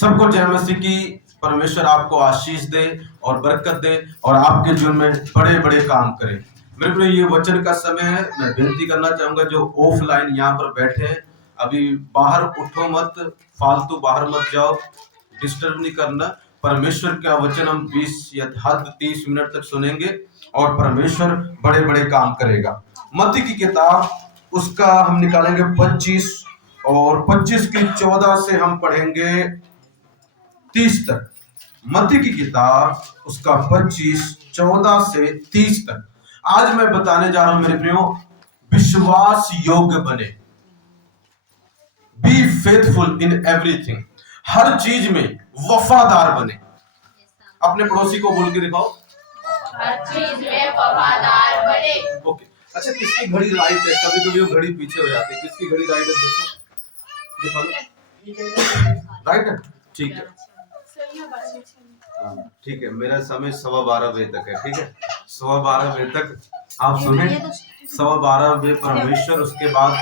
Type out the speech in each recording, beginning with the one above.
सबको जय मसीह की। परमेश्वर आपको आशीष दे और बरकत दे और आपके जीवन में बड़े बड़े काम करे। मेरे प्रिय, ये वचन का समय है। मैं विनती करना चाहूंगा जो ऑफलाइन यहाँ पर बैठे हैं, अभी बाहर उठो मत, फालतू बाहर मत जाओ, डिस्टर्ब नहीं करना। परमेश्वर का वचन हम 20 या हद 30 मिनट तक सुनेंगे और परमेश्वर बड़े बड़े काम करेगा। मत्ती की किताब उसका हम निकालेंगे 25 और 25 की 14 से हम पढ़ेंगे 30 तक। मत्ती की किताब उसका 25 14 से 30 तक। आज मैं बताने जा रहा हूं मेरे प्रियो, विश्वास योग्य बने। बी फेथफुल इन एवरीथिंग, हर चीज में वफादार बने। अपने पड़ोसी को बोल के दिखाओ, हर चीज में वफादार बने। ओके। अच्छा, किसकी घड़ी राइट है? कभी कभी वो घड़ी पीछे हो जाती है। किसकी घड़ी राइट है? देखो, दिखा लो। राइट है, ठीक है। ठीक है, मेरा समय 12:15 बजे तक है। ठीक है, 12:15 बजे तक आप सुने। 12:15 बजे परमेश्वर, उसके बाद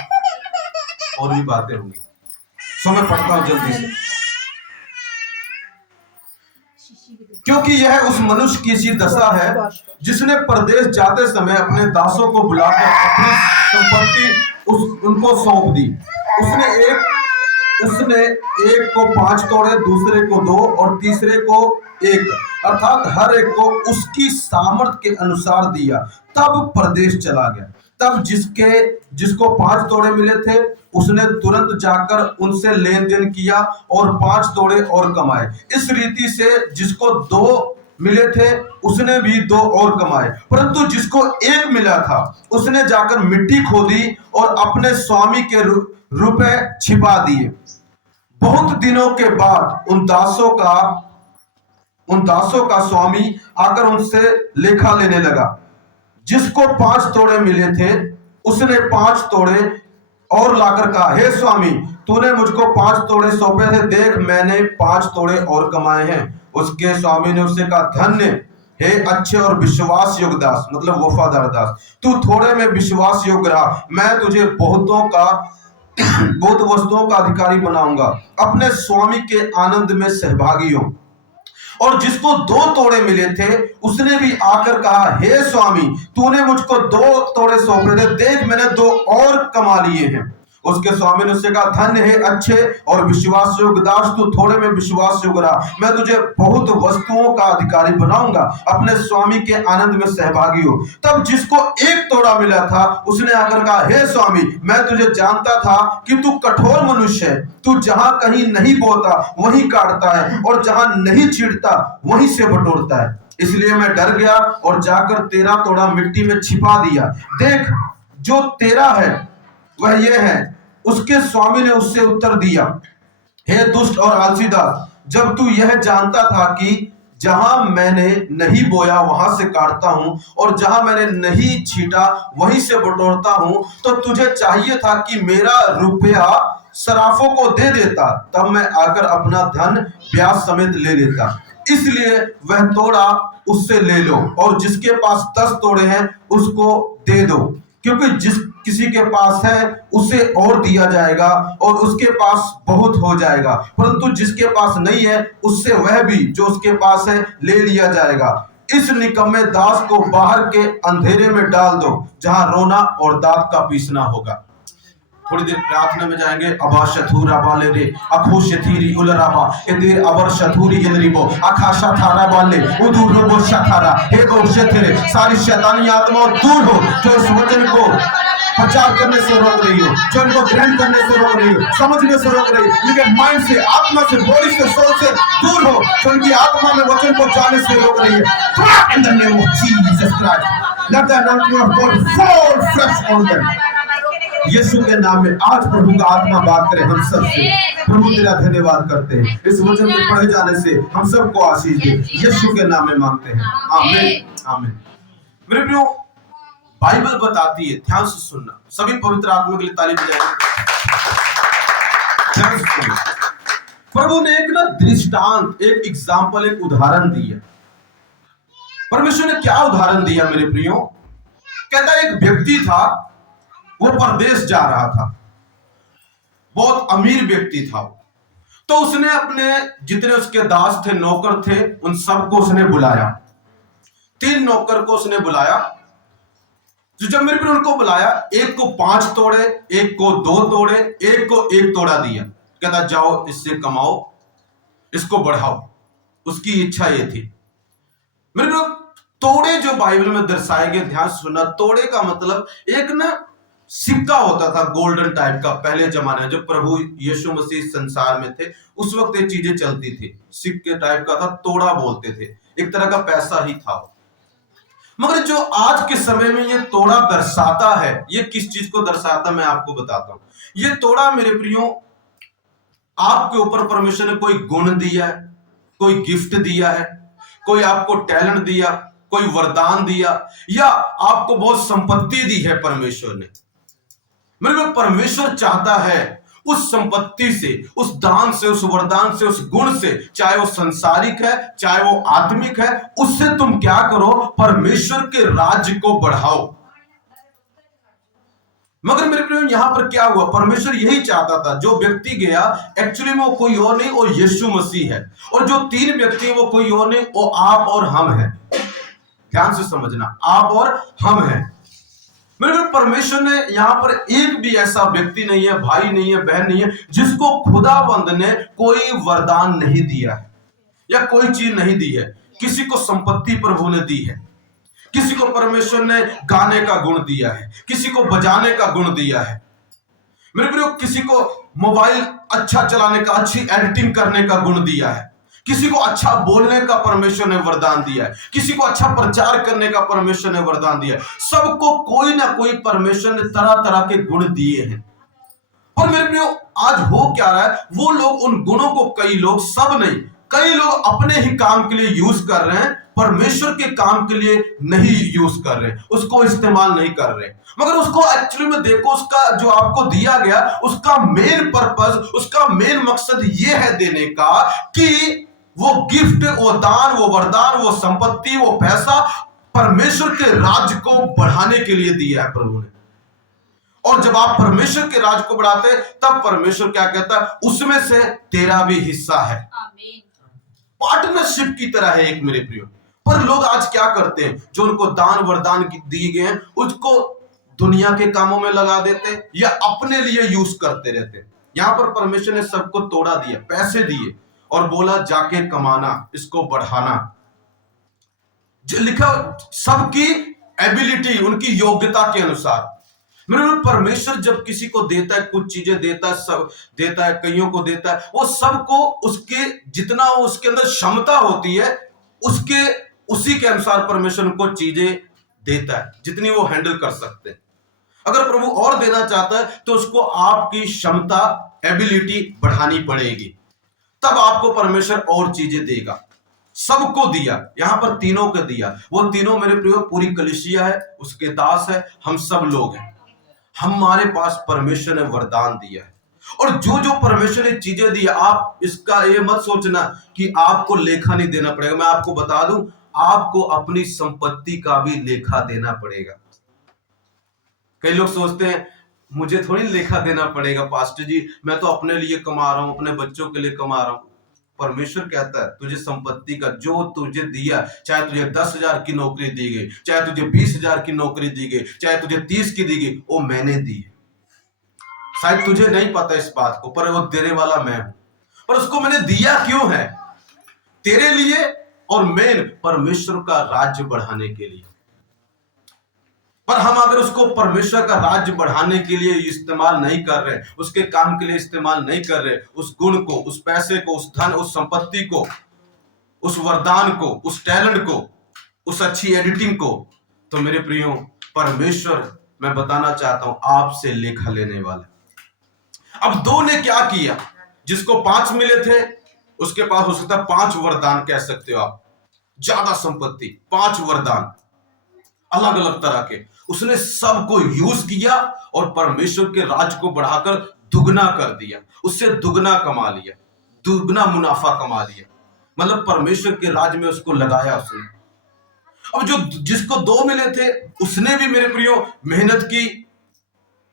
और भी बातें होंगी। सो मैं पढ़ता हूँ जल्दी से। क्योंकि यह उस मनुष्य की सी दशा है जिसने परदेश जाते समय अपने दासों को बुलाकर अपनी संपत्ति उनको सौंप दी। उसने एक को 5 तोड़े, दूसरे को 2 और तीसरे को 1, अर्थात हर एक को उसकी सामर्थ के अनुसार दिया। तब परदेश चला गया। तब जिसको 5 तोड़े मिले थे उसने तुरंत जाकर उनसे लेन देन किया और 5 तोड़े और कमाए। इस रीति से जिसको 2 मिले थे उसने भी 2 और कमाए। परंतु जिसको 1 मिला था उसने जाकर मिट्टी खोदी और अपने स्वामी के रुपए छिपा दिए। बहुत दिनों के बाद उन दासों का स्वामी आकर उनसे लेखा लेने लगा। जिसको 5 तोड़े मिले थे उसने 5 तोड़े और लाकर कहा, हे स्वामी, तूने मुझको 5 तोड़े सौंपे थे, देख मैंने 5 तोड़े और कमाए हैं। उसके स्वामी ने उससे कहा, धन्य हे अच्छे और विश्वास योग्य दास, मतलब वफादार दास, तू थोड़े में विश्वास योग्य रहा, मैं तुझे बहुत वस्तुओं का अधिकारी बनाऊंगा। अपने स्वामी के आनंद में सहभागी हो। और जिसको 2 तोड़े मिले थे उसने भी आकर कहा, हे स्वामी, तूने मुझको 2 तोड़े सौंपे थे, देख मैंने 2 और कमा लिए हैं। उसके स्वामी ने उससे कहा, धन्य है अच्छे और विश्वास योग्य दास, तू थोड़े में विश्वास योग्य रहा, मैं तुझे बहुत वस्तुओं का अधिकारी बनाऊंगा। अपने स्वामी के आनंद में सहभागी हो। तब जिसको 1 तोड़ा मिला था उसने आकर कहा, हे स्वामी, मैं तुझे जानता था कि तू कठोर मनुष्य है। तू जहां कहीं नहीं बोता वहीं काटता है और जहां नहीं छींटता वहीं से बटोरता है। इसलिए मैं डर गया और जाकर 13 तोड़ा मिट्टी में छिपा दिया। देख, जो तेरा है वह यह है। उसके स्वामी ने उससे उत्तर दिया, हे दुष्ट और आलसी दास, जब तू यह जानता था कि जहां मैंने नहीं बोया वहां से काटता हूं और जहां मैंने नहीं छीटा वहीं से बटोरता हूं, तो तुझे चाहिए था कि मेरा रुपया सराफों को दे देता, तब मैं आकर अपना धन ब्याज समेत ले लेता। इसलिए वह तोड़ा उससे ले लो और जिसके पास 10 तोड़े हैं उसको दे दो, क्योंकि जिस किसी के पास है उसे और दिया जाएगा और उसके पास बहुत हो जाएगा, परंतु जिसके पास नहीं है उससे वह भी जो उसके पास है ले लिया जाएगा। इस निकम्मे दास को बाहर के अंधेरे में डाल दो, जहां रोना और दांत का पीसना होगा। थोड़ी देर प्रार्थना में जाएंगे। अबा शथुरा बाले रे अखो शथीरी उलराबा एदेर अबर शथुरी इलरिबो आखाशा थारा बाले उदूर रोबो शथारा हे गो शथरे, सारी शैतानी आत्माओं दूर हो जो इस वचन को प्रचार करने से रोक रही हो, जो इनको ग्रहण करने से रोक रही हो, समझने से रोक रही हो, लेकिन माइंड से, आत्मा से, बॉडी से, सोल से दूर हो, जो इनकी आत्मा में वचन को जाने से रोक रही है। In the name of Jesus Christ, let the anointing of God fall fresh on them. यीशु के नाम में आज प्रभु का आत्मा बात करे हम सब से। प्रभु तेरा धन्यवाद करते हैं, इस वचन के पढ़े जाने से हम सबको आशीष दे, यीशु के नाम में मांगते हैं, आमीन आमीन। मेरे प्रियो, बाइबल बताती है, ध्यान से सुनना, सभी पवित्र आत्मा के लिए ताली बजाएं। ध्यान से सुनना, प्रभु ने एक दृष्टांत, एक एग्जाम्पल, एक उदाहरण दिया। परमेश्वर ने क्या उदाहरण दिया मेरे प्रियो? कहता एक व्यक्ति था, वो परदेश जा रहा था, बहुत अमीर व्यक्ति था। तो उसने अपने जितने उसके दास थे, नौकर थे, उन सबको उसने बुलाया। 3 नौकर को उसने बुलाया। तो जब मेरे पे उनको बुलाया, एक को 5 तोड़े, एक को 2 तोड़े, एक को 1 तोड़ा दिया। कहता जाओ इससे कमाओ, इसको बढ़ाओ। उसकी इच्छा ये थी। मेरे को तोड़े जो बाइबल में दर्शाए गए, ध्यान से सुनना, तोड़े का मतलब एक ना सिक्का होता था गोल्डन टाइप का। पहले जमाने में जब प्रभु यीशु मसीह संसार में थे, उस वक्त ये चीजें चलती थी। सिक्के टाइप का था, तोड़ा बोलते थे, एक तरह का पैसा ही था। मगर जो आज के समय में ये तोड़ा दर्शाता है, ये किस चीज को दर्शाता, मैं आपको बताता हूं। ये तोड़ा मेरे प्रियो, आपके ऊपर परमेश्वर ने कोई गुण दिया है, कोई गिफ्ट दिया है, कोई आपको टैलेंट दिया, कोई वरदान दिया, या आपको बहुत संपत्ति दी है परमेश्वर ने। मेरे को परमेश्वर चाहता है उस संपत्ति से, उस दान से, उस वरदान से, उस गुण से, चाहे वो संसारिक है चाहे वो आत्मिक है, उससे तुम क्या करो, परमेश्वर के राज्य को बढ़ाओ। मगर मेरे प्रियो यहां पर क्या हुआ, परमेश्वर यही चाहता था। जो व्यक्ति गया एक्चुअली में वो कोई और नहीं, वो यीशु मसीह है। और जो 3 व्यक्ति वो कोई और नहीं, वो आप और हम हैं। ध्यान से समझना, आप और हम हैं। मेरे प्रियो परमेश्वर ने यहां पर एक भी ऐसा व्यक्ति नहीं है, भाई नहीं है, बहन नहीं है, जिसको खुदावंद ने कोई वरदान नहीं दिया है या कोई चीज नहीं दी है। किसी को संपत्ति प्रभु ने दी है, किसी को परमेश्वर ने गाने का गुण दिया है, किसी को बजाने का गुण दिया है। मेरे प्रियो किसी को मोबाइल अच्छा चलाने का, अच्छी एडिटिंग करने का गुण दिया है, किसी को अच्छा बोलने का परमेश्वर ने वरदान दिया है, किसी को अच्छा प्रचार करने का परमेश्वर ने वरदान दिया है। सबको कोई ना कोई परमेश्वर ने तरह तरह के गुण दिए हैं। और मेरे प्रियो आज हो क्या रहा है, वो लोग उन गुणों को, कई लोग, सब नहीं, कई लोग अपने ही काम के लिए यूज कर रहे हैं, परमेश्वर के काम के लिए नहीं यूज कर रहे, उसको इस्तेमाल नहीं कर रहे। मगर उसको एक्चुअली में देखो, उसका जो आपको दिया गया, उसका मेन पर्पस, उसका मेन मकसद ये है देने का कि वो गिफ्ट, वो दान, वो वरदान, वो संपत्ति, वो पैसा परमेश्वर के राज्य को बढ़ाने के लिए दिया है प्रभु ने। और जब आप परमेश्वर के राज्य को बढ़ाते हैं, तब परमेश्वर क्या कहता है, उसमें से तेरा भी हिस्सा है। पार्टनरशिप की तरह है एक, मेरे प्रियो। पर लोग आज क्या करते हैं, जो उनको दान वरदान दिए गए हैं, उसको दुनिया के कामों में लगा देते हैं या अपने लिए यूज करते रहते हैं। यहां पर परमेश्वर ने सबको तोड़ा दिया, पैसे दिए और बोला जाके कमाना, इसको बढ़ाना। लिखा सबकी एबिलिटी, उनकी योग्यता के अनुसार। मेरे परमेश्वर जब किसी को देता है, कुछ चीजें देता है, सब देता है, कईयों को देता है, वो सबको उसके जितना उसके अंदर क्षमता होती है, उसके उसी के अनुसार परमेश्वर उनको चीजें देता है, जितनी वो हैंडल कर सकते हैं। अगर प्रभु और देना चाहता है तो उसको आपकी क्षमता, एबिलिटी बढ़ानी पड़ेगी, तब आपको परमेश्वर और चीजें देगा। सबको दिया, यहां पर तीनों को दिया। वो तीनों मेरे प्रियो पूरी कलीसिया है, उसके दास है, हम सब लोग हैं। हमारे पास परमेश्वर ने वरदान दिया है, और जो जो परमेश्वर ने चीजें दी, आप इसका ये मत सोचना कि आपको लेखा नहीं देना पड़ेगा। मैं आपको बता दूं, आपको अपनी संपत्ति का भी लेखा देना पड़ेगा। कई लोग सोचते हैं मुझे थोड़ी लेखा देना पड़ेगा पास्टर जी, मैं तो अपने लिए कमा रहा हूं, अपने बच्चों के लिए कमा रहा हूं। परमेश्वर कहता है तुझे संपत्ति का जो तुझे दिया, चाहे तुझे 10,000 की नौकरी दी गई, चाहे तुझे 20,000 की नौकरी दी गई, चाहे तुझे 30 की दी गई, वो मैंने दी है। शायद तुझे नहीं पता इस बात को, पर वो देने वाला मैं हूं। पर उसको मैंने दिया क्यों है? तेरे लिए, और मेन परमेश्वर का राज्य बढ़ाने के लिए। पर हम अगर उसको परमेश्वर का राज्य बढ़ाने के लिए इस्तेमाल नहीं कर रहे, उसके काम के लिए इस्तेमाल नहीं कर रहे, उस गुण को, उस पैसे को, उस धन, उस संपत्ति को, उस वरदान को, उस टैलेंट को, उस अच्छी एडिटिंग को, तो मेरे प्रियो परमेश्वर, मैं बताना चाहता हूं, आपसे लेखा लेने वाला। अब 2 ने क्या किया, जिसको 5 मिले थे, उसके पास हो सकता है 5 वरदान, कह सकते हो आप, ज्यादा संपत्ति, 5 वरदान अलग अलग तरह के, उसने सबको यूज किया और परमेश्वर के राज्य को बढ़ाकर दुगना कर दिया, उससे दुगना कमा लिया, दुगना मुनाफा कमा लिया। मतलब परमेश्वर के राज्य में उसको लगाया उसने। अब जो जिसको 2 मिले थे, उसने भी मेरे प्रियो मेहनत की,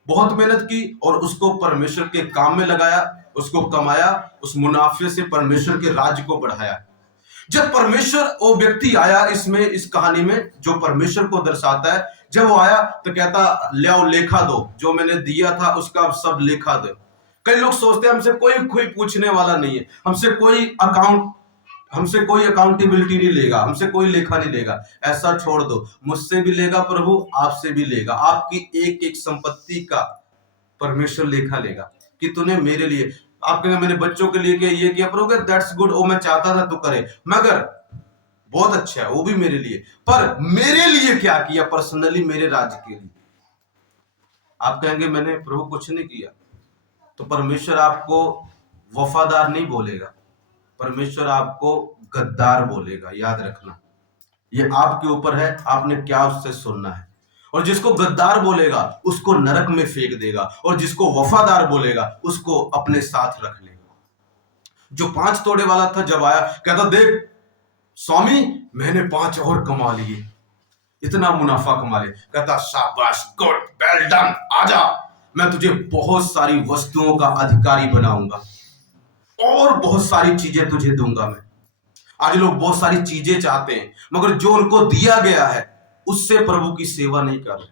बहुत मेहनत की और उसको परमेश्वर के काम में लगाया, उसको कमाया, उस मुनाफे से परमेश्वर के राज्य को बढ़ाया। जब परमेश्वर वो व्यक्ति आया इसमें, इस कहानी में जो परमेश्वर को दर्शाता है, जब वो आया तो कहता ले आओ लेखा दो, जो मैंने दिया था उसका आप सब लेखा दो। कई लोग सोचते हैं हमसे कोई कोई पूछने वाला नहीं है, हमसे कोई अकाउंटेबिलिटी नहीं लेगा, हमसे कोई लेखा नहीं लेगा। ऐसा छोड़ दो, मुझसे भी लेगा प्रभु, आपसे भी लेगा, आपकी एक एक संपत्ति का परमेश्वर लेखा लेगा कि तूने मेरे लिए, आप कहेंगे मैंने बच्चों के लिए ये किया प्रभु, दैट्स गुड, वो मैं चाहता था तू करे, मगर बहुत अच्छा है वो भी मेरे लिए, पर मेरे लिए क्या किया पर्सनली, मेरे राज्य के लिए। आप कहेंगे मैंने प्रभु कुछ नहीं किया, तो परमेश्वर आपको वफादार नहीं बोलेगा, परमेश्वर आपको गद्दार बोलेगा। याद रखना, ये आपके ऊपर है, आपने क्या उससे सुनना है। और जिसको गद्दार बोलेगा उसको नरक में फेंक देगा, और जिसको वफादार बोलेगा उसको अपने साथ रख लेगा। जो 5 तोड़े वाला था जब आया, कहता देख स्वामी मैंने 5 और कमा लिए, इतना मुनाफा कमा लिया। कहता शाबाश, गुड, वेल डन, आजा, मैं तुझे बहुत सारी वस्तुओं का अधिकारी बनाऊंगा और बहुत सारी चीजें तुझे दूंगा मैं। आज लोग बहुत सारी चीजें चाहते हैं, मगर जो उनको दिया गया है उससे प्रभु की सेवा नहीं कर रहे,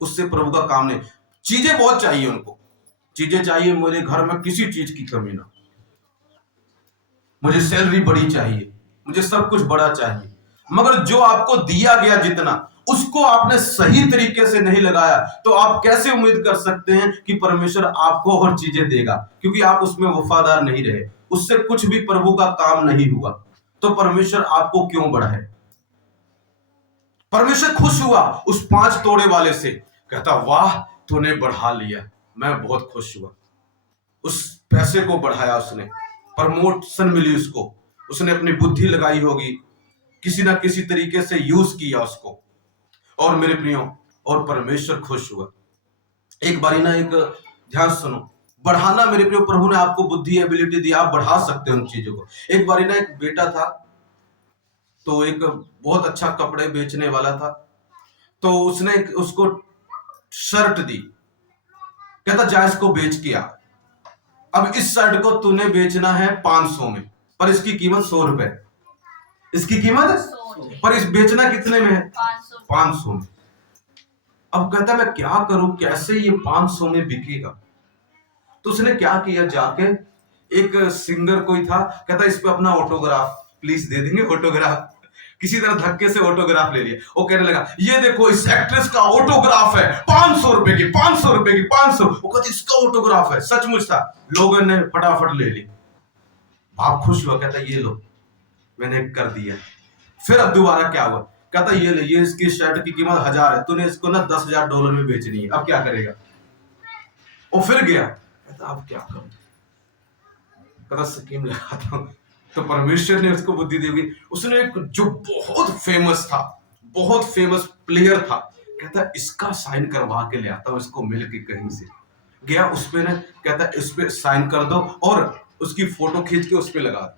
उससे प्रभु का काम नहीं। चीजें बहुत चाहिए उनको, चीजें चाहिए, मेरे घर में किसी चीज की कमी ना, मुझे सैलरी बड़ी चाहिए, मुझे सब कुछ बड़ा चाहिए, मगर जो आपको दिया गया जितना, उसको आपने सही तरीके से नहीं लगाया, तो आप कैसे उम्मीद कर सकते हैं कि परमेश्वर आपको और चीजें देगा, क्योंकि आप उसमें वफादार नहीं रहे, उससे कुछ भी प्रभु का काम नहीं हुआ। तो परमेश्वर आपको क्यों बढ़ाए? परमेश्वर खुश हुआ उस 5 तोड़े वाले से, कहता वाह तूने बढ़ा लिया, मैं बहुत खुश हुआ। उस पैसे को बढ़ाया उसने, प्रमोशन मिली उसको, उसने अपनी बुद्धि लगाई होगी, किसी ना किसी तरीके से यूज किया उसको, और मेरे प्रियो, और परमेश्वर खुश हुआ। एक बारी ना, एक ध्यान सुनो, बढ़ाना मेरे प्रियो, प्रभु ने आपको बुद्धि एबिलिटी दी, आप बढ़ा सकते हो उन चीजों को। एक बारी ना एक बेटा था, तो एक बहुत अच्छा कपड़े बेचने वाला था, तो उसने उसको शर्ट दी, कहता जा इसको बेच के आ। अब इस शर्ट को तूने बेचना है 500 में, पर इसकी कीमत 100 रुपए, इसकी कीमत, पर इस बेचना कितने में है? 500 में। अब कहता मैं क्या करूं, कैसे ये 500 में बिकेगा? तो उसने क्या किया, जाके एक सिंगर कोई था, कहता इस पे अपना ऑटोग्राफ प्लीज दे देंगे, ऑटोग्राफ, किसी तरह धक्के से ऑटोग्राफ ले लिया। वो कहने लगा ये देखो इस एक्ट्रेस का ऑटोग्राफ है, 500 रुपए की, 500 रुपए की, 500। वो कहते इसका ऑटोग्राफ है, सचमुच था। लोगों ने फटाफट ले ली, बाप खुश हुआ, कहता ये लो मैंने कर दिया। फिर अब दोबारा क्या हुआ, कहता ये ले, ये इसकी शर्ट की कीमत 1000 है, तूने इसको ना $10,000 में बेचनी है, अब क्या करेगा? वो फिर गया, कहता अब क्या करूं, कहता स्कीम लगाता हूं। तो परमेश्वर ने उसको बुद्धि दी होगी, उसने एक जो बहुत फेमस था, बहुत फेमस प्लेयर था, कहता इसका साइन करवा के ले आता हूं, इसको मिल के कहीं से। गया उस पे, ने कहता इस पे साइन कर दो, और उसकी फोटो खींच के उस पे लगा,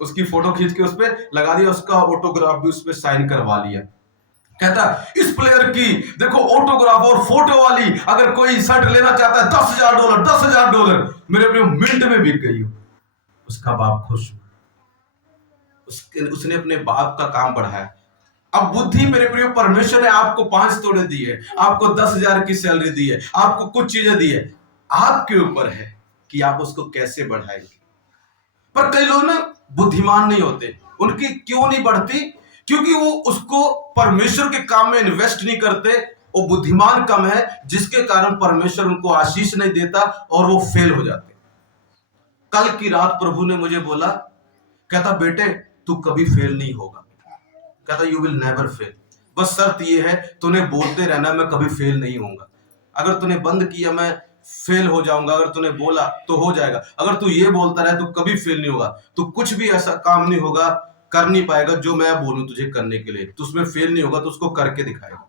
उसकी फोटो खींच के उस पे लगा दिया, उसका ऑटोग्राफ भी उस पे साइन करवा लिया। कहता इस प्लेयर की देखो ऑटोग्राफ और फोटो वाली अगर कोई शर्ट लेना चाहता है $10,000, $10,000, मेरे प्रियो मिनट में बिक गई हो। उसका बाप खुश हुआ, उसने अपने बाप का काम बढ़ाया। अब बुद्धि मेरे प्रियो, परमेश्वर ने आपको 5 तोड़े दिए, आपको 10,000 की सैलरी दी है, आपको कुछ चीजें दी है, आपके ऊपर है कि आप उसको कैसे बढ़ाएंगे। पर कई लोग ना बुद्धिमान नहीं होते, उनकी क्यों नहीं बढ़ती? क्योंकि वो उसको परमेश्वर के काम में इन्वेस्ट नहीं करते, वो बुद्धिमान कम है, जिसके कारण परमेश्वर उनको आशीष नहीं देता और वो फेल हो जाते। कल की रात प्रभु ने मुझे बोला, कहता बेटे तू कभी फेल नहीं होगा, कहता यू विल नेवर फेल, बस शर्त ये है तूने बोलते रहना मैं कभी फेल नहीं होऊंगा। अगर तूने बंद किया मैं फेल हो जाऊंगा, अगर तूने बोला तो हो जाएगा, अगर तू ये बोलता रहे तो कभी फेल नहीं होगा, तो कुछ भी ऐसा काम नहीं होगा, कर नहीं पाएगा जो मैं बोलूं तुझे करने के लिए, तो उसमें फेल नहीं होगा, तो उसको करके दिखाएगा।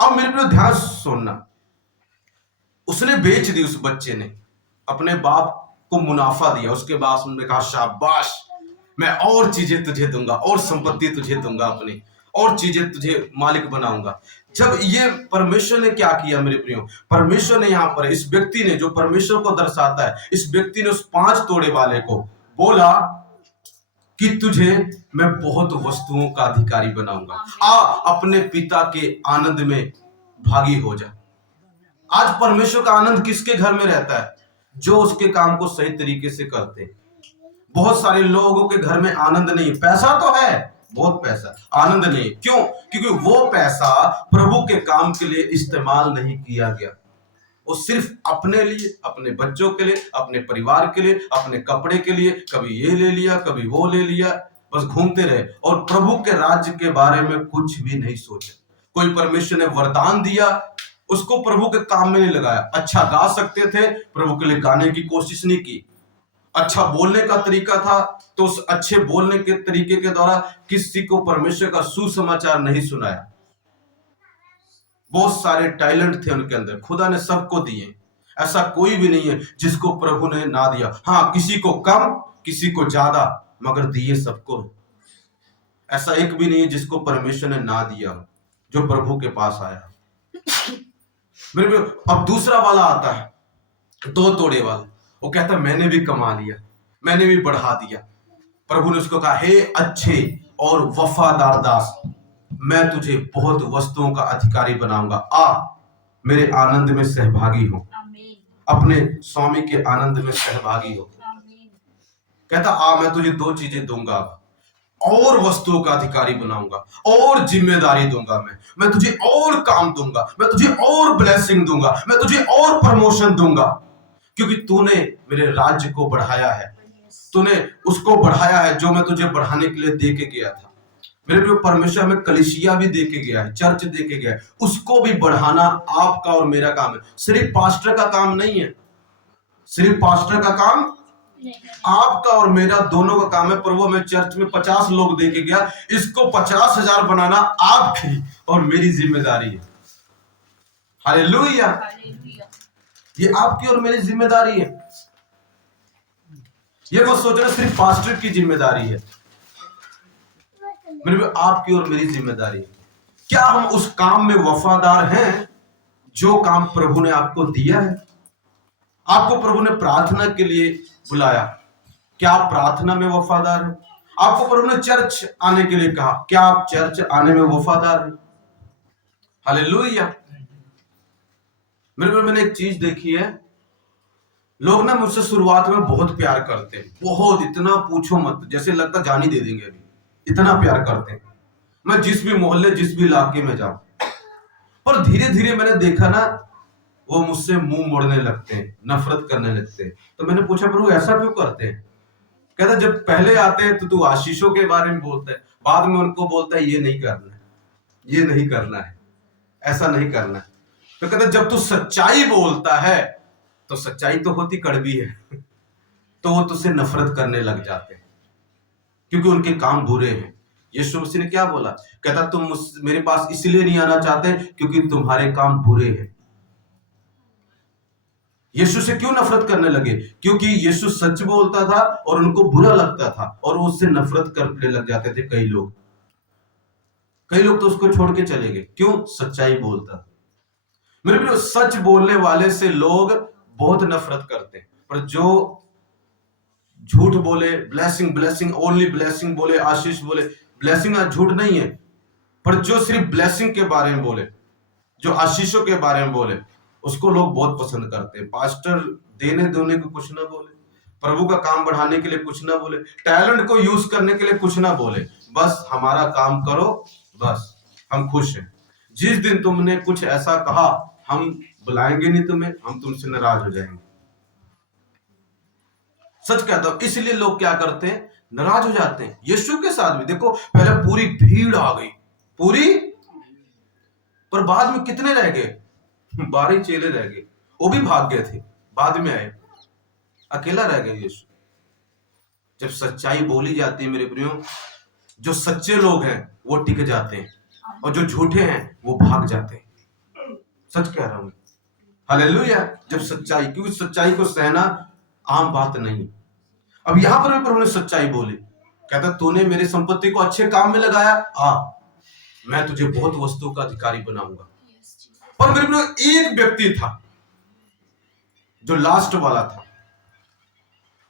अब मेरे पे ध्यान सुनना, उसने बेच दी, उस बच्चे ने अपने बाप को मुनाफा दिया, उसके बाद उसने कहा शाबाश मैं और चीजें तुझे दूंगा और संपत्ति तुझे दूंगा अपनी। और चीजें तुझे मालिक बनाऊंगा। जब ये परमेश्वर ने क्या किया मेरे प्रियो, परमेश्वर ने यहाँ पर इस व्यक्ति ने, जो परमेश्वर को दर्शाता है, इस व्यक्ति ने उस 5 तोड़े वाले को बोला कि तुझे मैं बहुत वस्तुओं का अधिकारी बनाऊंगा, आ अपने पिता के आनंद में भागी हो जा। आज परमेश्वर का आनंद किसके घर में रहता है? जो उसके काम को सही तरीके से करते हैं। बहुत सारे लोगों के घर में आनंद नहीं है। पैसा तो है, बहुत पैसा, आनंद नहीं। क्यों? क्योंकि वो पैसा प्रभु के काम के लिए इस्तेमाल नहीं किया गया। वो सिर्फ अपने लिए, अपने बच्चों के लिए, अपने परिवार के लिए, अपने कपड़े के लिए, कभी ये ले लिया, कभी वो ले लिया, बस घूमते रहे और प्रभु के राज्य के बारे में कुछ भी नहीं सोचा। कोई परमेश्वर ने वरदान दिया, उसको प्रभु के काम में नहीं लगाया। अच्छा गा सकते थे, प्रभु के लिए गाने की कोशिश नहीं की। अच्छा बोलने का तरीका था, तो उस अच्छे बोलने के तरीके के द्वारा किसी को परमेश्वर का सुसमाचार नहीं सुनाया। बहुत सारे टैलेंट थे उनके अंदर, खुदा ने सबको दिए, ऐसा कोई भी नहीं है जिसको प्रभु ने ना दिया। हाँ, किसी को कम, किसी को ज्यादा, मगर दिए सबको। ऐसा एक भी नहीं है जिसको परमेश्वर ने ना दिया, जो प्रभु के पास आया। मेरे अब दूसरा वाला आता है, 2 तोड़े वाला। वो कहता है मैंने भी कमा लिया, मैंने भी बढ़ा दिया। प्रभु ने उसको कहा, हे अच्छे और वफादार दास, मैं तुझे बहुत वस्तुओं का अधिकारी बनाऊंगा, आ मेरे आनंद में सहभागी हो, अपने स्वामी के आनंद में सहभागी हो। कहता आ मैं तुझे 2 चीजें दूंगा, और वस्तुओं का अधिकारी बनाऊंगा, और जिम्मेदारी दूंगा, मैं तुझे और काम दूंगा, मैं तुझे और ब्लेसिंग दूंगा, मैं तुझे और प्रमोशन दूंगा, क्योंकि तूने मेरे राज्य को बढ़ाया है, तूने उसको बढ़ाया है जो मैं तुझे बढ़ाने के लिए दे के गया था। मेरे प्रिय, परमेश्वर हमें कलीसिया भी दे के गया है, चर्च दे के गया है, उसको भी बढ़ाना आपका और मेरा काम है। सिर्फ पास्टर का काम नहीं है, सिर्फ पास्टर का काम, आपका और मेरा दोनों का काम है। प्रभु हमें चर्च में 50 लोग दे के गया, इसको 50,000 बनाना आपकी और मेरी जिम्मेदारी है। हालेलुया, ये आपकी और मेरी जिम्मेदारी है। ये मत सोचना सिर्फ पास्टर की जिम्मेदारी है, मेरे आपकी और मेरी जिम्मेदारी है। क्या हम उस काम में वफादार हैं जो काम प्रभु ने आपको दिया है? आपको प्रभु ने प्रार्थना के लिए बुलाया, क्या आप प्रार्थना में वफादार हैं? आपको प्रभु ने चर्च आने के लिए कहा, क्या आप चर्च आने में वफादार हैं? हालेलुया। मैंने एक चीज देखी है, लोग ना मुझसे शुरुआत में बहुत प्यार करते हैं, बहुत, इतना पूछो मत, जैसे लगता जान ही दे देंगे अभी, इतना प्यार करते हैं। मैं जिस भी मोहल्ले, जिस भी इलाके में जाऊं, पर धीरे धीरे मैंने देखा ना, वो मुझसे मुंह मोड़ने लगते हैं, नफरत करने लगते हैं। तो मैंने पूछा प्रभु ऐसा क्यों करते हैं? कहता जब पहले आते हैं तो तू आशीषों के बारे में बोलता है, बाद में उनको बोलता है ये नहीं करना है, ये नहीं करना है, ऐसा नहीं करना है। तो कहता जब तू सच्चाई बोलता है, तो सच्चाई तो होती कड़वी है, तो वो तुझसे नफरत करने लग जाते हैं, क्योंकि उनके काम बुरे हैं। यीशु मसीह ने क्या बोला? कहता तुम मेरे पास इसलिए नहीं आना चाहते क्योंकि तुम्हारे काम बुरे हैं। यीशु से क्यों नफरत करने लगे? क्योंकि यीशु सच बोलता था और उनको बुरा लगता था, और वो उससे नफरत करने लग जाते थे। कई लोग तो उसको छोड़ के चले गए। क्यों? सच्चाई बोलता था। मेरे प्रिय, सच बोलने वाले से लोग बहुत नफरत करते हैं, पर जो झूठ बोले, ब्लेसिंग ओनली ब्लेसिंग बोले, आशीष बोले, ब्लेसिंग झूठ नहीं है, पर जो सिर्फ ब्लेसिंग के बारे में बोले, जो आशीषों के बारे में बोले, उसको लोग बहुत पसंद करते हैं। पास्टर देने दोने को कुछ ना बोले, प्रभु का काम बढ़ाने के लिए कुछ ना बोले, टैलेंट को यूज करने के लिए कुछ ना बोले, बस हमारा काम करो, बस हम खुश हैं। जिस दिन तुमने कुछ ऐसा कहा, हम बुलाएंगे नहीं तुम्हें, हम तुमसे नाराज हो जाएंगे। सच कहता हूं, इसलिए लोग क्या करते हैं? नाराज हो जाते हैं। यीशु के साथ भी देखो, पहले पूरी भीड़ आ गई, पूरी, पर बाद में कितने रह गए? 12 चेले रह गए, वो भी भाग गए थे, बाद में आए, अकेला रह गया यीशु। जब सच्चाई बोली जाती है मेरे प्रियो, जो सच्चे लोग हैं वो टिक जाते हैं, और जो झूठे हैं वो भाग जाते हैं। सच कह रहा हूं, हालेलुया। जब सच्चाई, क्योंकि सच्चाई को सहना आम बात नहीं। अब यहां पर भी प्रभु ने सच्चाई बोली, कहता तूने मेरी संपत्ति को अच्छे काम में लगाया, मैं तुझे बहुत वस्तुओं का अधिकारी बनाऊंगा। पर मेरे प्रियो एक व्यक्ति था जो लास्ट वाला था,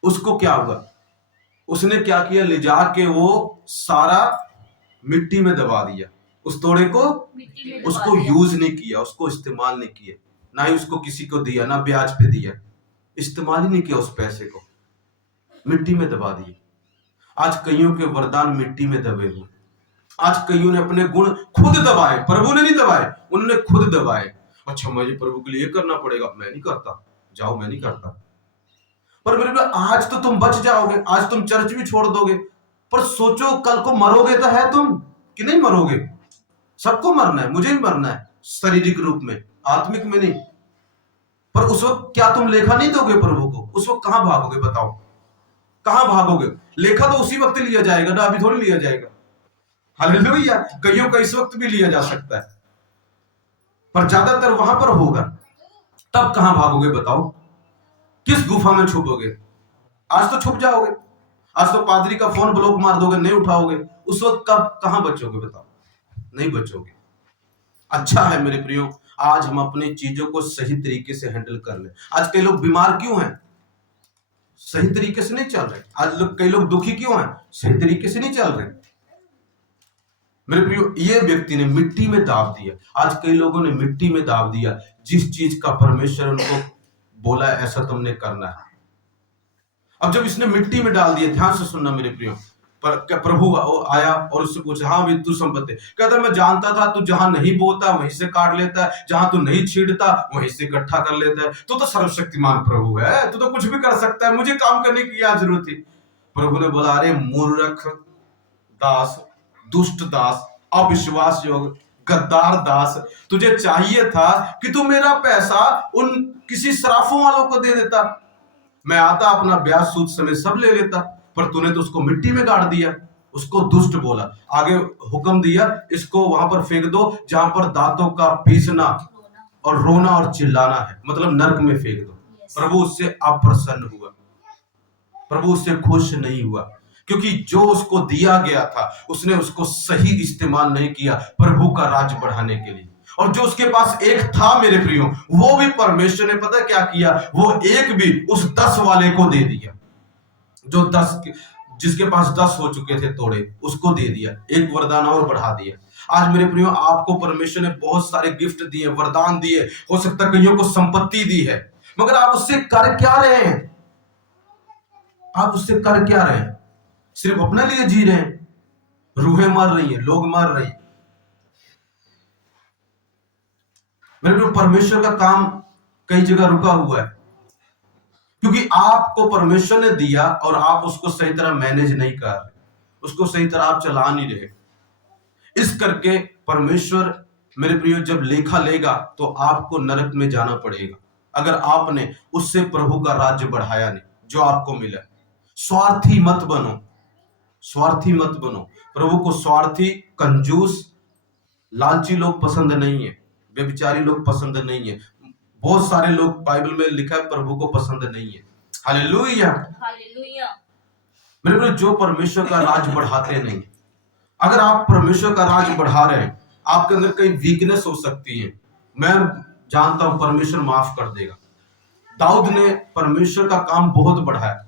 उसको क्या हुआ, उसने क्या किया, ले जाके वो सारा मिट्टी में दबा दिया। उस तोड़े को मिट्टी में दबा उसको दिया। यूज नहीं किया, उसको इस्तेमाल नहीं किया, ना ही उसको किसी को दिया, ना ब्याज पे दिया, इस्तेमाल ही नहीं किया उस पैसे को, मिट्टी में दबा दिए। आज कईयों के वरदान मिट्टी में दबे हुए। आज कईयों ने अपने गुण खुद दबाए, प्रभु ने नहीं दबाए, उन्होंने खुद दबाए। अच्छा मुझे प्रभु के लिए करना पड़ेगा, मैं नहीं करता, जाओ मैं नहीं करता। पर मेरे प्रियो आज तो तुम बच जाओगे, आज तुम चर्च भी छोड़ दोगे, पर सोचो कल को मरोगे तो है तुम कि नहीं मरोगे? सबको मरना है, मुझे भी मरना है, शारीरिक रूप में, आत्मिक में नहीं। पर उस वक्त क्या तुम लेखा नहीं दोगे प्रभु को? उस वक्त कहां भागोगे बताओ, कहां भागोगे? लेखा तो उसी वक्त लिया जाएगा ना, अभी थोड़ी लिया जाएगा। हालेलुया। कईयों का इस वक्त भी लिया जा सकता है, पर ज्यादातर वहां पर होगा। तब कहां भागोगे बताओ? किस गुफा में छुपोगे? आज तो छुप जाओगे, आज तो पादरी का फोन ब्लॉक मार दोगे, नहीं उठाओगे, उस वक्त कब कहां बचोगे बताओ? नहीं बचोगे। अच्छा है मेरे प्रियो, आज हम अपनी चीजों को सही तरीके से हैंडल कर ले। आज कई लोग बीमार क्यों हैं? सही तरीके से नहीं चल रहे। आज कई लोग दुखी क्यों हैं? सही तरीके से नहीं चल रहे। मेरे प्रियो, ये व्यक्ति ने मिट्टी में दाब दिया। आज कई लोगों ने मिट्टी में दाब दिया जिस चीज का परमेश्वर उनको बोला ऐसा तुमने करना है। अब जब इसने मिट्टी में डाल दिया, ध्यान से सुनना मेरे प्रियो, पर क्या प्रभु आया और उससे पूछा, हाँ भी तू संपत्ति, कहता मैं जानता था तू जहां नहीं बोता वहीं से काट लेता है, जहां तू नहीं छींटता वहीं से इकट्ठा कर लेता है, तू तो सर्वशक्तिमान प्रभु है, तू तो कुछ भी कर सकता है, मुझे काम करने की क्या जरूरत थी? प्रभु ने बोला, अरे मूर्ख दास, दुष्ट दास, अविश्वास योग, गद्दार दास, तुझे चाहिए था कि तू मेरा पैसा उन किसी सराफों वालों को दे देता, मैं आता अपना ब्याज सूद समेत सब ले लेता, पर तूने तो उसको मिट्टी में गाड़ दिया, उसको दुष्ट बोला, आगे हुक्म दिया इसको वहां पर फेंक दो जहां पर दांतों का पीसना और रोना और चिल्लाना है, मतलब नरक में फेंक दो। प्रभु उससे अप्रसन्न हुआ, प्रभु उससे खुश नहीं हुआ, क्योंकि जो उसको दिया गया था उसने उसको सही इस्तेमाल नहीं किया प्रभु का राज बढ़ाने के लिए। और जो उसके पास एक था मेरे प्रियो, वो भी परमेश्वर ने पता क्या किया, वो एक भी उस 10 वाले को दे दिया। जो 10 जिसके पास 10 हो चुके थे तोड़े, उसको दे दिया, एक वरदान और बढ़ा दिया। आज मेरे प्रियो, आपको परमेश्वर ने बहुत सारे गिफ्ट दिए, वरदान दिए, हो सकता है कईयों को संपत्ति दी है, मगर आप उससे कर क्या रहे हैं? आप उससे कर क्या रहे हैं? सिर्फ अपने लिए जी रहे हैं, रूहें मर रही हैं, लोग मर रहे हैं। मेरे प्रियो, परमेश्वर का काम कई जगह रुका हुआ है, क्योंकि आपको परमेश्वर ने दिया और आप उसको सही तरह मैनेज नहीं कर रहे, उसको सही तरह आप चला नहीं रहे। इस करके परमेश्वर मेरे प्रियो जब लेखा लेगा तो आपको नरक में जाना पड़ेगा, अगर आपने उससे प्रभु का राज्य बढ़ाया नहीं जो आपको मिला। स्वार्थी मत बनो, स्वार्थी मत बनो। प्रभु को स्वार्थी, कंजूस, लालची लोग पसंद नहीं है, व्यभिचारी लोग पसंद नहीं है, बहुत सारे लोग बाइबल में लिखा है प्रभु को पसंद नहीं है। Hallelujah, hallelujah. मेरे प्रियो, जो परमेश्वर का राज बढ़ाते नहीं। अगर आप परमेश्वर का राज बढ़ा रहे हैं, आपके अंदर कई वीकनेस हो सकती है, मैं जानता हूं परमेश्वर माफ कर देगा। दाऊद ने परमेश्वर का काम बहुत बढ़ाया,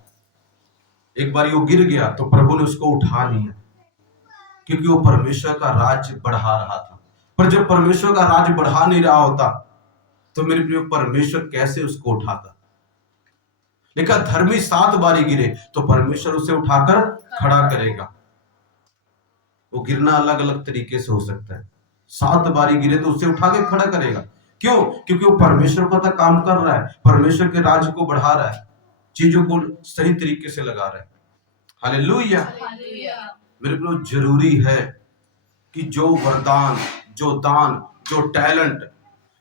एक बार वो गिर गया तो प्रभु ने उसको उठा लिया, क्योंकि वो परमेश्वर का राज बढ़ा रहा था। पर जब परमेश्वर का राज बढ़ा नहीं रहा होता तो मेरे प्रियो परमेश्वर कैसे उसको उठाता? लिखा धर्मी 7 बारी गिरे तो परमेश्वर उसे उठाकर खड़ा करेगा। वो गिरना अलग अलग तरीके से हो सकता है, 7 बारी गिरे तो उसे उठा के खड़ा करेगा। क्यों? क्योंकि वो परमेश्वर का काम कर रहा है, परमेश्वर के राज को बढ़ा रहा है, चीजों को सही तरीके से लगा रहा है। हालेलुया। मेरे प्रियो, जरूरी है कि जो वरदान, जो दान, जो टैलेंट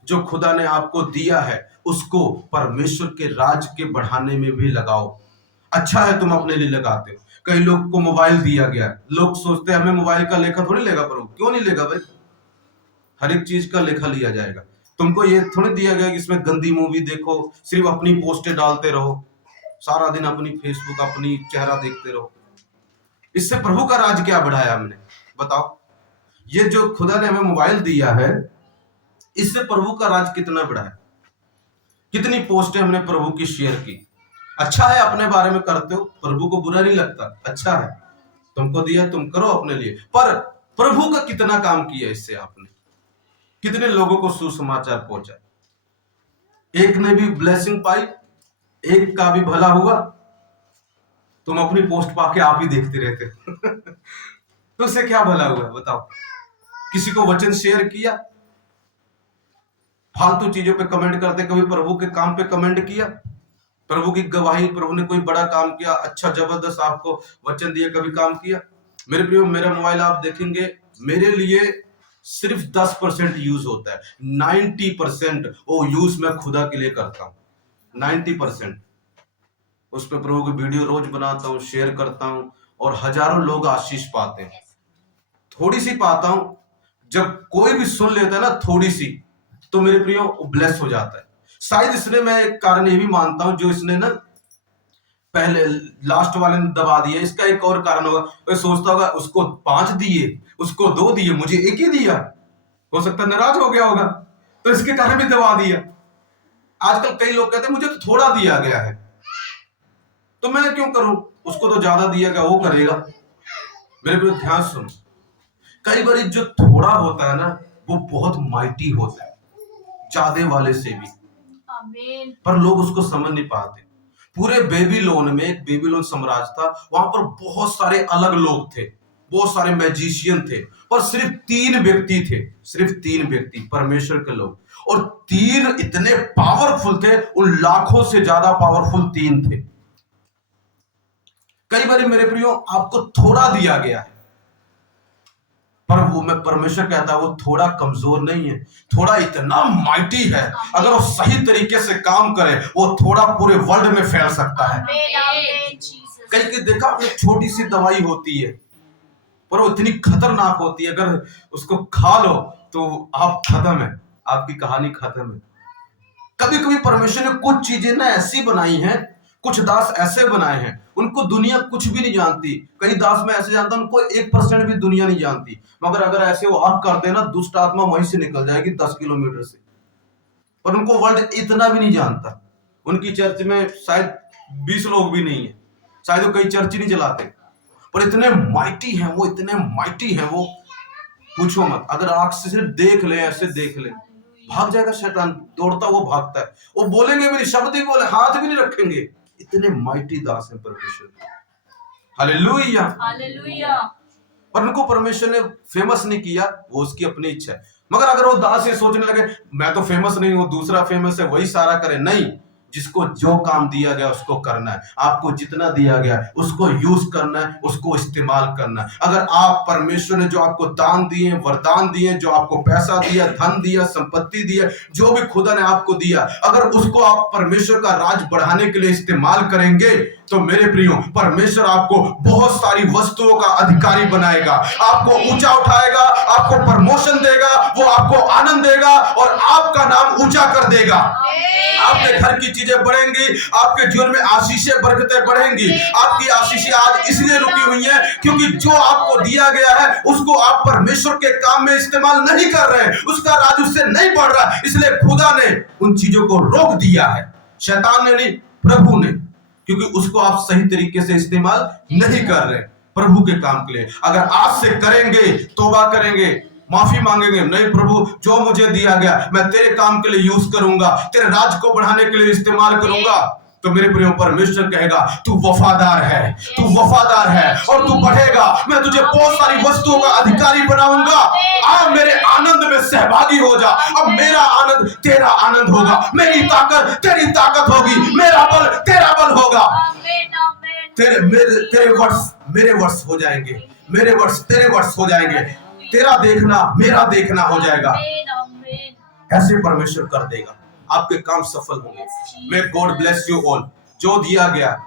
जो खुदा ने आपको दिया है उसको परमेश्वर के राज के बढ़ाने में भी लगाओ। अच्छा है तुम अपने लिए लगाते हो। कई लोग को मोबाइल दिया गया, लोग सोचते हैं हमें मोबाइल का लेखा थोड़ी लेगा प्रभु। क्यों नहीं लेगा भाई? हर एक चीज का लेखा लिया जाएगा। तुमको ये थोड़ी दिया गया कि इसमें गंदी मूवी देखो, सिर्फ अपनी पोस्टें डालते रहो, सारा दिन अपनी फेसबुक, अपनी चेहरा देखते रहो। इससे प्रभु का राज क्या बढ़ाया हमने? बताओ। ये जो खुदा ने हमें मोबाइल दिया है, इससे प्रभु का राज कितना बड़ा है। कितनी पोस्टें हमने प्रभु की शेयर की। अच्छा है अपने बारे में करते हो, प्रभु को बुरा नहीं लगता, अच्छा है, तुमको दिया तुम करो अपने लिए, पर प्रभु का कितना काम किया इससे आपने, कितने लोगों को सुसमाचार पहुंचा, एक ने भी ब्लेसिंग पाई, एक का भी भला हुआ। तुम अपनी पोस्ट पाके आप ही देखते रहते तो उससे क्या भला हुआ बताओ। किसी को वचन शेयर किया, फालतू चीजों पे कमेंट करते, कभी प्रभु के काम पे कमेंट किया, प्रभु की गवाही, प्रभु ने कोई बड़ा काम किया, अच्छा जबरदस्त आपको वचन दिया, कभी काम किया। मेरे प्रियो, मेरा मोबाइल आप देखेंगे, मेरे लिए सिर्फ 10% यूज होता है, 90% वो यूज मैं खुदा के लिए करता हूँ। 90% उस पर प्रभु की वीडियो रोज बनाता हूँ, शेयर करता हूँ, और हजारों लोग आशीष पाते हैं। थोड़ी सी पाता हूं, जब कोई भी सुन लेता है ना थोड़ी सी, तो मेरे प्रियो ब्लेस हो जाता है। शायद इसने, मैं एक कारण ये भी मानता हूं, जो इसने ना पहले लास्ट वाले ने दबा दिया, इसका एक और कारण होगा, वो सोचता होगा उसको 5 दिए, उसको 2 दिए, मुझे 1 ही दिया, हो सकता है नाराज हो गया होगा, तो इसके कारण भी दबा दिया। आजकल कई लोग कहते हैं मुझे तो थोड़ा दिया गया है, तो मैं क्यों करूं, उसको तो ज्यादा दिया गया, वो करेगा। मेरे प्रियो ध्यान सुनो, कई बार जो थोड़ा होता है ना, वो बहुत माइटी होता है, ज्यादा वाले से भी, पर लोग उसको समझ नहीं पाते। पूरे बेबीलोन में, एक बेबीलोन साम्राज्य था, वहां पर बहुत सारे अलग लोग थे, बहुत सारे मैजिशियन थे, पर सिर्फ 3 व्यक्ति थे, सिर्फ 3 व्यक्ति परमेश्वर के लोग, और 3 इतने पावरफुल थे, उन लाखों से ज्यादा पावरफुल 3 थे। कई बार मेरे प्रियो आपको थोड़ा दिया गया है, पर वो मैं परमेश्वर कहता है वो थोड़ा कमजोर नहीं है, थोड़ा इतना माइटी है। अगर वो सही तरीके से काम करे, वो थोड़ा पूरे वर्ल्ड में फैल सकता है। कई की देखा आपने, छोटी सी दवाई होती है, पर वो इतनी खतरनाक होती है, अगर उसको खा लो तो आप खत्म है, आपकी कहानी खत्म है। कभी कभी परमेश्वर ने कुछ चीजें ना ऐसी बनाई हैं, कुछ दास ऐसे बनाए हैं, उनको दुनिया कुछ भी नहीं जानती। कई दास मैं ऐसे जानता हूं, उनको 1% भी दुनिया नहीं जानती, मगर अगर ऐसे वो आप कर देना, दुष्ट आत्मा वहीं से निकल जाएगी 10 किलोमीटर से, पर उनको वर्ल्ड इतना भी नहीं जानता। उनकी चर्च में शायद 20 लोग भी नहीं है, शायद वो कई चर्च ही नहीं चलाते, पर इतने माइटी हैं वो, इतने माइटी हैं वो, पूछो मत। अगर आंख से सिर्फ देख ले, ऐसे देख ले, भाग जाएगा शैतान, दौड़ता वो भागता है। वो बोलेंगे भी नहीं, शब्द ही बोले, हाथ भी नहीं रखेंगे, इतने माइटी दास हैं परमेश्वर। Hallelujah, hallelujah. पर उनको परमेश्वर ने फेमस नहीं किया, वो उसकी अपनी इच्छा है। मगर अगर वो दास ये सोचने लगे मैं तो फेमस नहीं हूं, दूसरा फेमस है, वही सारा करे, नहीं, जिसको जो काम दिया गया उसको करना है। आपको जितना दिया गया है उसको यूज करना है, उसको इस्तेमाल करना है। अगर आप, परमेश्वर ने जो आपको दान दिए, वरदान दिए, जो आपको पैसा दिया, धन दिया, संपत्ति दिया, जो भी खुदा ने आपको दिया, अगर उसको आप परमेश्वर का राज बढ़ाने के लिए इस्तेमाल करेंगे, तो मेरे प्रियो परमेश्वर आपको बहुत सारी वस्तुओं का अधिकारी बनाएगा, आपको ऊंचा उठाएगा, आपको प्रमोशन देगा, वो आपको आनंद देगा और आपका नाम ऊंचा कर देगा। आपके घर की चीजें बढ़ेंगी, आपके जीवन में आशीषें, बरकतें बढ़ेंगी। आपकी आशीषें आज इसलिए रुकी हुई हैं क्योंकि जो आपको दिया गया है उसको आप परमेश्वर के काम में इस्तेमाल नहीं कर रहे हैं, उसका राज उससे नहीं बढ़ रहा, इसलिए खुदा ने उन चीजों को रोक दिया है। शैतान ने नहीं, प्रभु ने, क्योंकि उसको आप सही तरीके से इस्तेमाल नहीं कर रहे प्रभु के काम के लिए। अगर आज से करेंगे, तौबा करेंगे, माफी मांगेंगे, नहीं प्रभु जो मुझे दिया गया मैं तेरे काम के लिए यूज करूंगा, तेरे राज को बढ़ाने के लिए इस्तेमाल करूंगा, तो मेरे प्रिय परमेश्वर कहेगा तू वफादार है, तू वफादार है और तू बढ़ेगा, मैं तुझे बहुत सारी वस्तुओं का अधिकारी बनाऊंगा। अब मेरे आनंद में सहभागी हो जा, अब मेरा आनंद तेरा आनंद होगा, मेरी ताकत तेरी ताकत होगी, मेरा बल तेरा बल होगा, तेरे वर्ष मेरे वर्ष हो जाएंगे, मेरे वर्ष तेरे वर्ष हो जाएंगे, तेरा देखना मेरा देखना हो जाएगा। ऐसे परमेश्वर कर देगा, आपके काम सफल होंगे। May God bless you all. जो दिया गया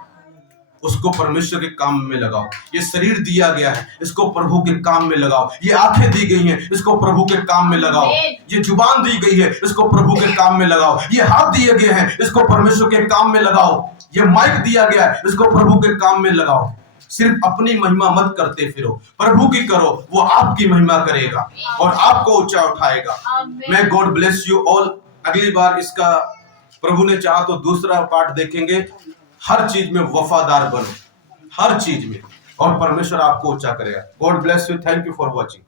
उसको परमेश्वर के काम में लगाओ। ये शरीर दिया गया है, इसको प्रभु के काम में लगाओ। ये आंखें दी गई हैं, इसको प्रभु के काम में लगाओ। ये जुबान दी गई है, इसको प्रभु के काम में लगाओ। ये हाथ दिए गए हैं, इसको परमेश्वर के काम में लगाओ। ये माइक दिया गया है, इसको प्रभु के काम में लगाओ। सिर्फ अपनी महिमा मत करते फिरो, प्रभु की करो, वो आपकी महिमा करेगा और आपको ऊंचा उठाएगा। मैं गॉड ब्लेस यू ऑल। अगली बार इसका प्रभु ने चाहा तो दूसरा पार्ट देखेंगे। हर चीज में वफादार बनो, हर चीज में, और परमेश्वर आपको ऊंचा करेगा। God bless you. Thank you for watching.